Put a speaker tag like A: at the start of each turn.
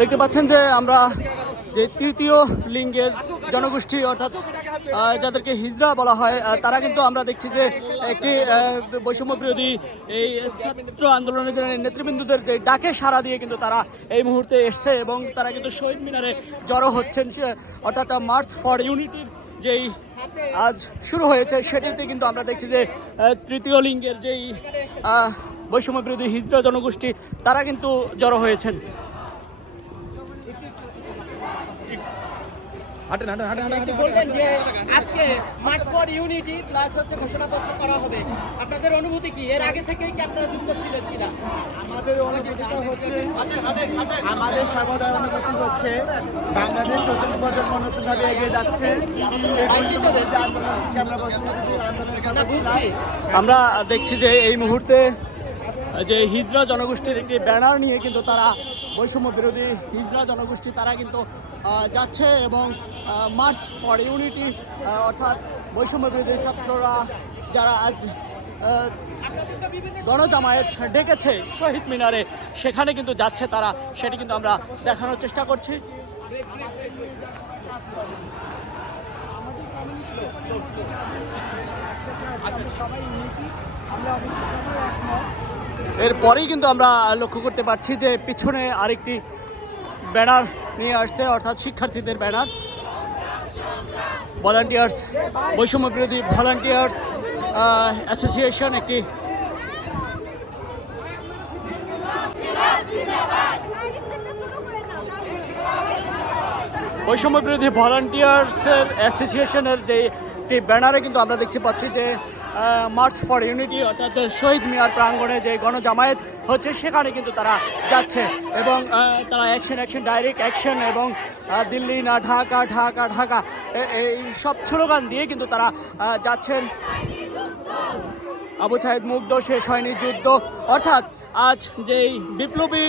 A: দেখতে পাচ্ছেন যে আমরা যে তৃতীয় লিঙ্গের জনগোষ্ঠী অর্থাৎ যাদেরকে হিজরা বলা হয় তারা কিন্তু আমরা দেখছি যে একটি বৈষম্য বিরোধী এই ছাত্র আন্দোলনের নেতৃবৃন্দদের যে ডাকে সাড়া দিয়ে কিন্তু তারা এই মুহূর্তে এসছে এবং তারা কিন্তু শহীদ মিনারে জড়ো হচ্ছেন। অর্থাৎ মার্চ ফর ইউনিটির যেই আজ শুরু হয়েছে, সেটিতে কিন্তু আমরা দেখছি যে তৃতীয় লিঙ্গের যেই বৈষম্য বিরোধী হিজড়া জনগোষ্ঠী তারা কিন্তু জড়ো হয়েছেন।
B: হাঁটেন হাঁটেন হাঁটেন হাঁটেন
C: বলবেন যে আজকে মার্চ ফর ইউনিটি প্লাস হচ্ছে ঘোষণাপত্র করা হবে। আপনাদের অনুভূতি কি? এর আগে থেকেই কি আপনারা যুক্ত ছিলেন কিনা?
D: আমাদের অনুভূতিটা হচ্ছে আমাদের সর্বদা অনুভূতি হচ্ছে বাংলাদেশ নতুন প্রজন্ম নতুনভাবে এগিয়ে যাচ্ছে। আমরা
A: দেখছি যে এই মুহূর্তে যে হিজড়া জনগোষ্ঠীর একটি ব্যানার নিয়ে কিন্তু তারা বৈষম্য বিরোধী হিজড়া জনগোষ্ঠী তারা কিন্তু যাচ্ছে এবং মার্চ ফর ইউনিটি অর্থাৎ বৈষম্য বিরোধী ছাত্ররা যারা আজ গণজামায়াত ডেকেছে শহীদ মিনারে, সেখানে কিন্তু যাচ্ছে তারা, সেটি কিন্তু আমরা দেখানোর চেষ্টা করছি। এরপরেই কিন্তু আমরা লক্ষ্য করতে পারছি যে পিছনে আরেকটি ব্যানার নিয়ে আসছে, অর্থাৎ শিক্ষার্থীদের ব্যানার। ভলান্টিয়ার্স বৈষম্য বিরোধী ভলান্টিয়ার্স অ্যাসোসিয়েশন একটি বৈষম্য বিরোধী ভলান্টিয়ার্সের অ্যাসোসিয়েশনের যে ব্যানারে কিন্তু আমরা দেখতে পাচ্ছি যে মার্চ ফর ইউনিটি অর্থাৎ শহীদ মিনার প্রাঙ্গণে যে গণজামায়াত হচ্ছে, সেখানে কিন্তু তারা যাচ্ছে এবং তারা অ্যাকশন অ্যাকশন ডাইরেক্ট অ্যাকশন এবং দিল্লি না, ঢাকা ঢাকা ঢাকা এই সব স্লোগান দিয়ে কিন্তু তারা যাচ্ছেন। আবু সাহেদ মুগ্ধ, শেষ হয়নি যুদ্ধ। অর্থাৎ আজ যেই বিপ্লবী